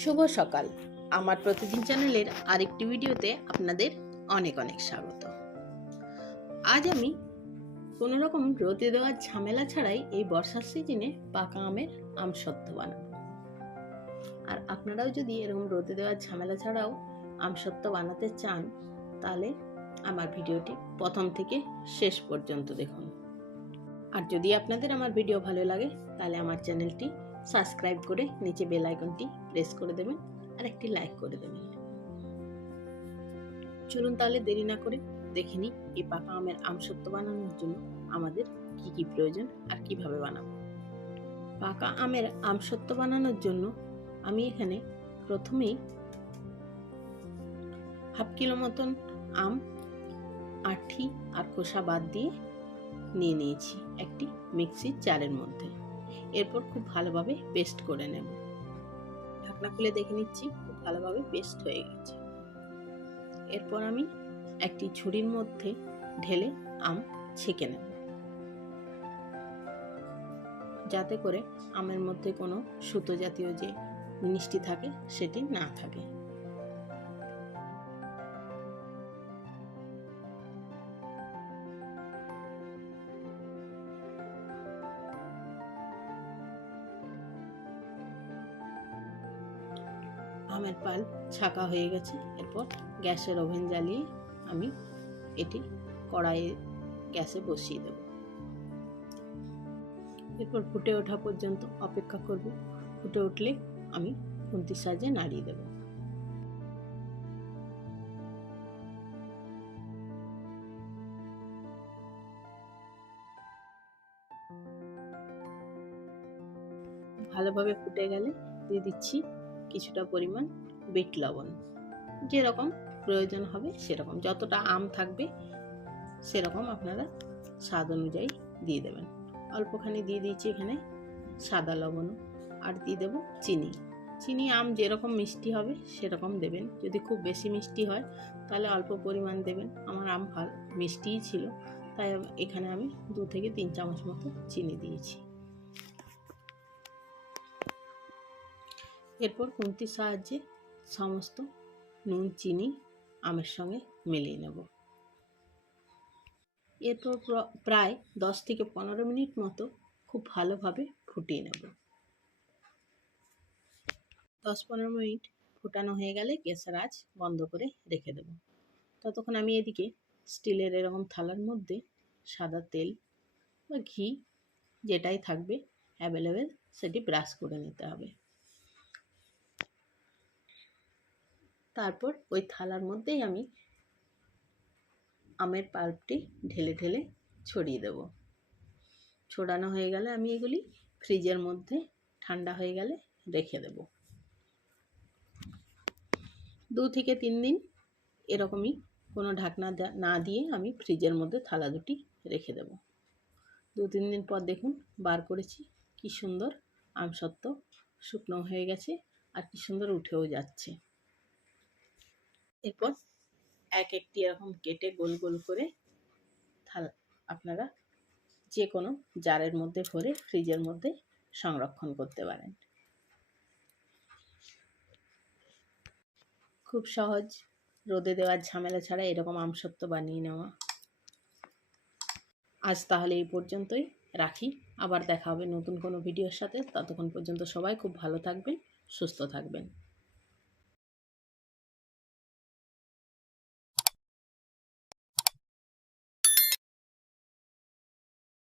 শুভ সকাল। আমার প্রতিদিন চ্যানেলের আরেকটি ভিডিওতে আপনাদের অনেক অনেক স্বাগত। আজ আমি কোনো রকম রোদে দেওয়ার ঝামেলা ছাড়াই এই বর্ষার সিজনে পাকা আমের আমসত্ত্ব বানাবো। আর আপনারাও যদি এরকম রোদে দেওয়ার ঝামেলা ছাড়াও আমসত্ত্ব বানাতে চান, তাহলে আমার ভিডিওটি প্রথম থেকে শেষ পর্যন্ত দেখুন। আর যদি আপনাদের আমার ভিডিও ভালো লাগে, তাহলে আমার চ্যানেলটি সাবস্ক্রাইব করে নিচে বেল আইকনটি প্রেস করে দেবেন আর একটি লাইক করে দেবেন। চলুন তাহলে দেরি না করে দেখে নিই এই পাকা আমের আমসত্ত্ব বানানোর জন্য আমাদের কি কি প্রয়োজন আর কীভাবে বানাবো। পাকা আমের আমসত্ত্ব বানানোর জন্য আমি এখানে প্রথমেই হাফ কিলো মতন আম, আঠি আর খোসা বাদ দিয়ে নিয়ে নিয়েছি একটি মিক্সির জারের মধ্যে। এরপর খুব ভালোভাবে পেস্ট করে নেব। ঢাকনা খুলে দেখে নিচ্ছি, খুব ভালোভাবে পেস্ট হয়ে গেছে। এরপর আমি একটি ঝুড়ির মধ্যে ঢেলে আম ছেঁকে নেব। যাতে করে আমের মধ্যে কোনো সুতো জাতীয় যে জিনিসটি থাকে, সেটি না থাকে। আমের পাল ছাকা হয়ে গেছে। এরপর গ্যাসের ওভেন জ্বালিয়ে আমি এটি কড়াইয়ে গ্যাসে বসিয়ে দেব। এরপর ফুটে ওঠা পর্যন্ত অপেক্ষা করব। ফুটে উঠলে আমি খুন্তির সাহায্যে নাড়িয়ে দেব। ভালোভাবে ফুটে গেলে দিয়ে দিচ্ছি কিছুটা পরিমাণ বিট লবণ। যেরকম প্রয়োজন হবে সেরকম, যতটা আম থাকবে সেরকম আপনারা স্বাদ অনুযায়ী দিয়ে দেবেন। অল্পখানি দিয়ে দিয়েছি এখানে সাদা লবণ আর দিয়ে দেবো চিনি। চিনি, আম যেরকম মিষ্টি হবে সেরকম দেবেন। যদি খুব বেশি মিষ্টি হয় তাহলে অল্প পরিমাণ দেবেন। আমার আম মিষ্টিই ছিল, তাই এখানে আমি দু থেকে তিন চামচ মতো চিনি দিয়েছি। এরপর খুন্তির সাহায্যে সমস্ত নুন, চিনি, আমের সঙ্গে মিলিয়ে নেব। এরপর প্রায় দশ থেকে পনেরো মিনিট মতো খুব ভালোভাবে ফুটিয়ে নেব। দশ পনেরো মিনিট ফুটানো হয়ে গেলে গ্যাসের আঁচ বন্ধ করে রেখে দেব। ততক্ষণ আমি এদিকে স্টিলের এরকম থালার মধ্যে সাদা তেল বা ঘি যেটাই থাকবে, অ্যাভেলেবেল, সেটি ব্রাশ করে নিতে হবে। তারপর ওই থালার মধ্যেই আমি আমের পাল্পটি ঢেলে ঢেলে ছড়িয়ে দেব। ছড়ানো হয়ে গেলে আমি এগুলি ফ্রিজের মধ্যে ঠান্ডা হয়ে গেলে রেখে দেব। দু থেকে তিন দিন এরকমই কোনো ঢাকনা না দিয়ে আমি ফ্রিজের মধ্যে থালা দুটি রেখে দেব। দু তিন দিন পর দেখুন বার করেছি, কি সুন্দর আমসত্ত্ব শুকনো হয়ে গেছে আর কি সুন্দর উঠেও যাচ্ছে। এরপর এক একটি এরকম কেটে গোল গোল করে থালা, আপনারা যে কোনো জারের মধ্যে ভরে ফ্রিজের মধ্যে সংরক্ষণ করতে পারেন। খুব সহজ। রোদে দেওয়ার ঝামেলা ছাড়া এরকম আমসত্ব বানিয়ে নেওয়া। আজ তাহলে এই পর্যন্তই রাখি। আবার দেখা হবে নতুন কোনো ভিডিওর সাথে। ততক্ষণ পর্যন্ত সবাই খুব ভালো থাকবেন, সুস্থ থাকবেন।